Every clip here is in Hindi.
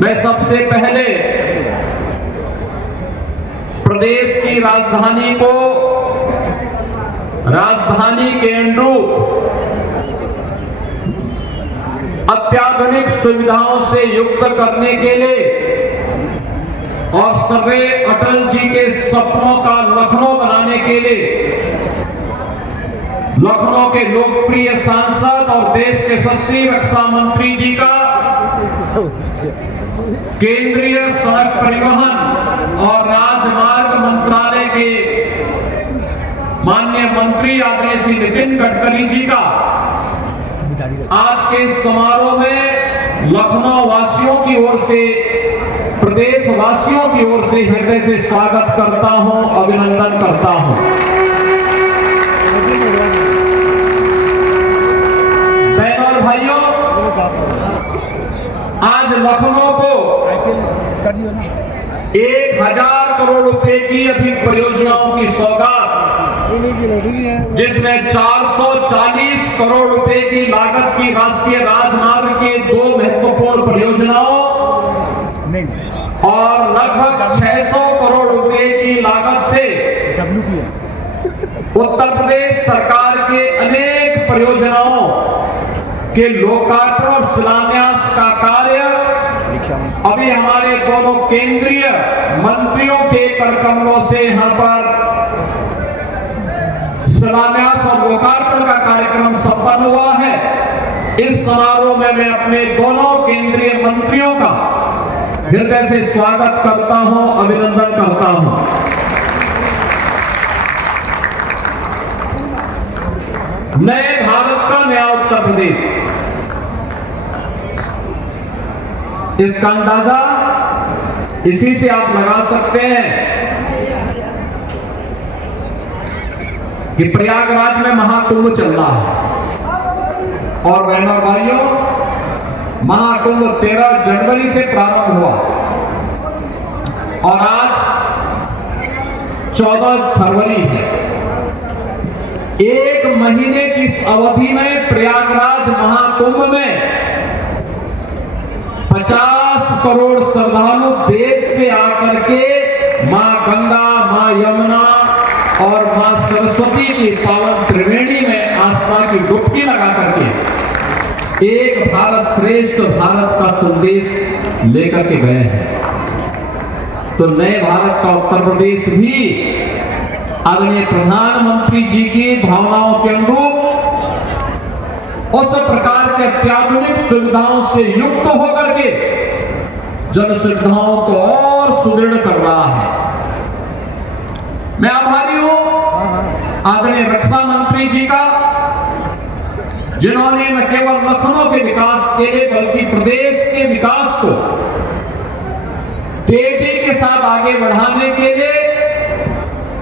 मैं सबसे पहले प्रदेश की राजधानी को राजधानी के अनुरूप अत्याधुनिक सुविधाओं से युक्त करने के लिए और सभी अटल जी के सपनों का लखनऊ बनाने के लिए लखनऊ के लोकप्रिय सांसद और देश के यशस्वी रक्षा मंत्री जी का केंद्रीय सड़क परिवहन और राजमार्ग मंत्रालय के माननीय मंत्री आदरणीय श्री नितिन गडकरी जी का आज के समारोह में लखनऊ वासियों की ओर से प्रदेश वासियों की ओर से हृदय से स्वागत करता हूं, अभिनंदन करता हूं। बहनों और भाइयों, आज लखनऊ को 1000 करोड़ रुपए की अधिक परियोजनाओं की सौगात, जिसमें 440 करोड़ रुपए की लागत की राष्ट्रीय राजमार्ग की 2 महत्वपूर्ण परियोजनाओं और लगभग 600 करोड़ रुपए की लागत से उत्तर प्रदेश सरकार के अनेक परियोजनाओं के लोकार्पण और शिलान्यास का कार्य अभी हमारे दोनों केंद्रीय मंत्रियों के करकमलों से यहां पर शिलान्यास और लोकार्पण का कार्यक्रम संपन्न हुआ है। इस समारोह में मैं अपने दोनों केंद्रीय मंत्रियों का हृदय से स्वागत करता हूं, अभिनंदन करता हूं। नए भारत का नया उत्तर प्रदेश, इसका अंदाजा इसी से आप लगा सकते हैं कि प्रयागराज में महाकुंभ चल रहा है और बहनों और भाइयों, महाकुंभ 13 जनवरी से प्रारंभ हुआ और आज 14 फरवरी है। 1 महीने की इस अवधि में प्रयागराज महाकुंभ में 50 करोड़ श्रद्धालु देश से आकर के मां गंगा, मां यमुना और मां सरस्वती की पावन त्रिवेणी में आस्था की डुबकी लगा करके एक भारत श्रेष्ठ भारत का संदेश लेकर के गए हैं। तो नए भारत का उत्तर प्रदेश भी आदरणीय प्रधानमंत्री जी की भावनाओं के अनुरूप उस प्रकार के अत्याधुनिक सुविधाओं से युक्त होकर के जन सुविधाओं को और सुदृढ़ कर रहा है। मैं आभारी हूं आदरणीय रक्षा मंत्री जी का, जिन्होंने न केवल लखनऊ के विकास के लिए बल्कि प्रदेश के विकास को तेजी के साथ आगे बढ़ाने के लिए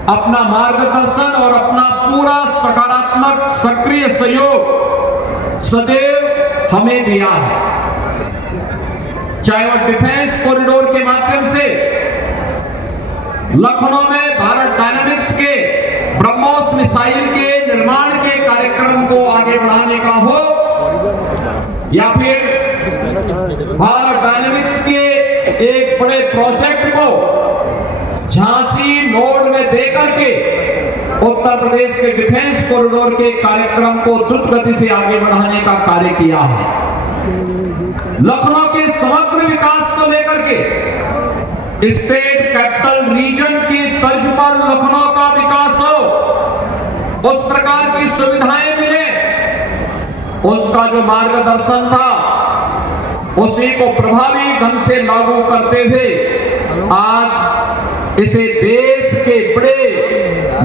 अपना मार्गदर्शन और अपना पूरा सकारात्मक सक्रिय सहयोग सदैव हमें दिया है। चाहे वह डिफेंस कॉरिडोर के माध्यम से लखनऊ में भारत डायनामिक्स के ब्रह्मोस मिसाइल के निर्माण के कार्यक्रम को आगे बढ़ाने का हो, या फिर भारत डायनामिक्स के एक बड़े प्रोजेक्ट को झांसी नोड में देकर के उत्तर प्रदेश के डिफेंस कॉरिडोर के कार्यक्रम को द्रुत गति से आगे बढ़ाने का कार्य किया है। लखनऊ के समग्र विकास को लेकर के स्टेट कैपिटल रीजन की तर्ज पर लखनऊ का विकास हो, उस प्रकार की सुविधाएं मिले, उनका जो मार्गदर्शन था उसी को प्रभावी ढंग से लागू करते हुए आज इसे देश के बड़े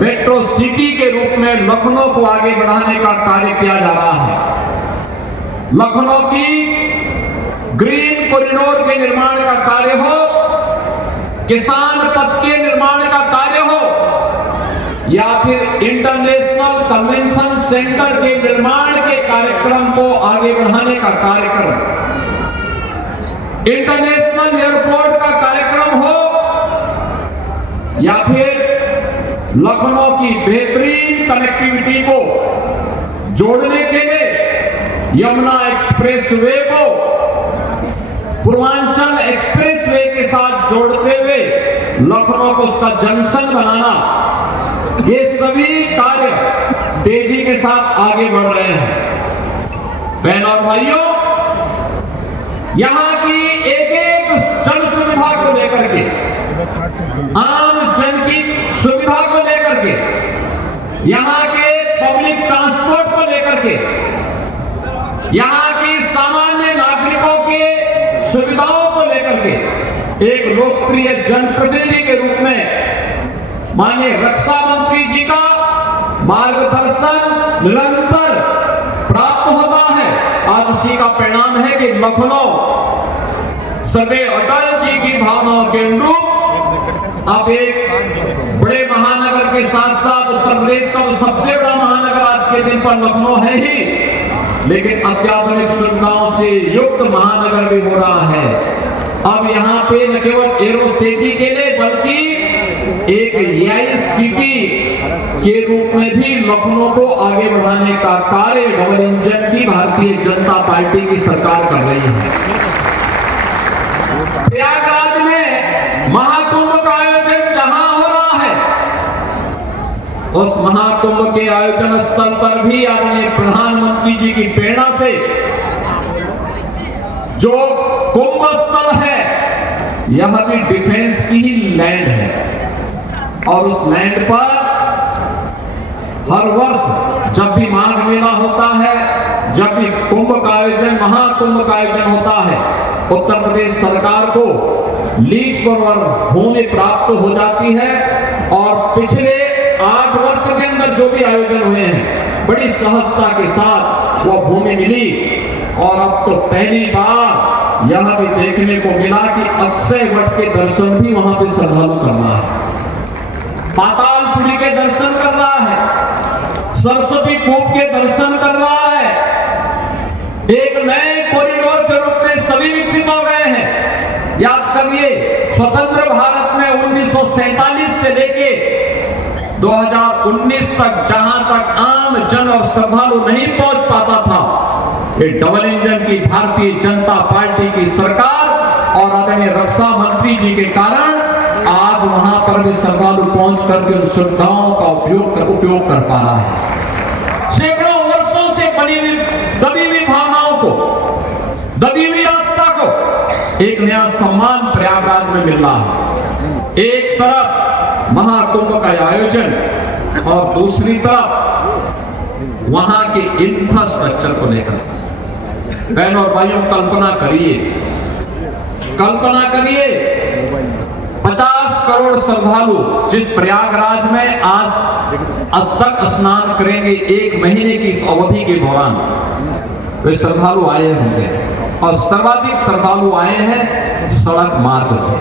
मेट्रो सिटी के रूप में लखनऊ को आगे बढ़ाने का कार्य किया जा रहा है। लखनऊ की ग्रीन कॉरिडोर के निर्माण का कार्य हो, किसान पथ के निर्माण का कार्य हो, या फिर इंटरनेशनल कन्वेंशन सेंटर के निर्माण के कार्यक्रम को आगे बढ़ाने का कार्यक्रम, इंटरनेशनल एयरपोर्ट का कार्यक्रम हो, या फिर लखनऊ की बेहतरीन कनेक्टिविटी को जोड़ने के लिए यमुना एक्सप्रेसवे को पूर्वांचल एक्सप्रेस लखनऊ को उसका जंक्शन बनाना, ये सभी कार्य तेजी के साथ आगे बढ़ रहे हैं। बहनों और भाइयों, यहां की एक एक जन सुविधा को लेकर के, आम जन की सुविधा को लेकर के, यहां के पब्लिक ट्रांसपोर्ट को लेकर के, यहां की सामान्य नागरिकों के सुविधाओं को लेकर के एक लोकप्रिय जनप्रतिनिधि के रूप में माननीय रक्षा मंत्री जी का मार्गदर्शन निरंतर प्राप्त होता है। आज उसी का परिणाम है कि लखनऊ सदैव अटल जी की भावनाओं के अनुरूप अब एक बड़े महानगर के साथ साथ उत्तर प्रदेश का तो सबसे बड़ा महानगर आज के दिन पर लखनऊ है ही, लेकिन अत्याधुनिक सुविधाओं से युक्त महानगर भी हो रहा है। अब यहाँ पे न केवल एरो सिटी के लिए बल्कि एक एआई सिटी के रूप में भी लखनऊ को आगे बढ़ाने का कार्य डबल इंजन की भारतीय जनता पार्टी की सरकार कर रही है। प्रयागराज में महाकुंभ का आयोजन जहां हो रहा है, उस महाकुंभ के आयोजन स्थल पर भी आदरणीय प्रधानमंत्री जी की प्रेरणा से जो कुंभ स्थल है, यह भी डिफेंस की ही लैंड है और उस लैंड पर हर वर्ष जब भी माघ मेला होता है, जब भी कुंभ का आयोजन, महाकुंभ का आयोजन होता है, उत्तर प्रदेश सरकार को लीज पर भूमि प्राप्त हो जाती है और पिछले 8 वर्ष के अंदर जो भी आयोजन हुए हैं, बड़ी सहजता के साथ वो भूमि मिली और अब तो पहली बार यह भी देखने को मिला कि अक्षय वट के दर्शन भी वहां पे श्रद्धालु कर रहा है, पातालपुरी के दर्शन कर रहा है, सरस्वती कूप के दर्शन कर रहा है। एक नए कॉरिडोर के रूप में सभी विकसित हो गए हैं। याद करिए, स्वतंत्र भारत में 1947 से लेके 2019 तक जहां तक आम जन और श्रद्धालु नहीं पहुंच पाता था, ये डबल इंजन की भारतीय जनता पार्टी की सरकार और आदरणीय रक्षा मंत्री जी के कारण आज वहां पर भी श्रद्धालु पहुंच करके उन सुविधाओं का उपयोग कर पा रहा है। सैकड़ों वर्षों से बनी हुई दबी हुई भावनाओं को, दबी हुई आस्था को एक नया सम्मान प्रयागराज में मिल रहा है। एक तरफ महाकुंभ का आयोजन और दूसरी तरफ वहां के इंफ्रास्ट्रक्चर को लेकर। बहनों और भाइयों, कल्पना करिए 50 करोड़ श्रद्धालु जिस प्रयागराज में आज तक स्नान करेंगे, 1 महीने की इस अवधि के दौरान वे श्रद्धालु आए होंगे और सर्वाधिक श्रद्धालु आए हैं सड़क मार्ग से।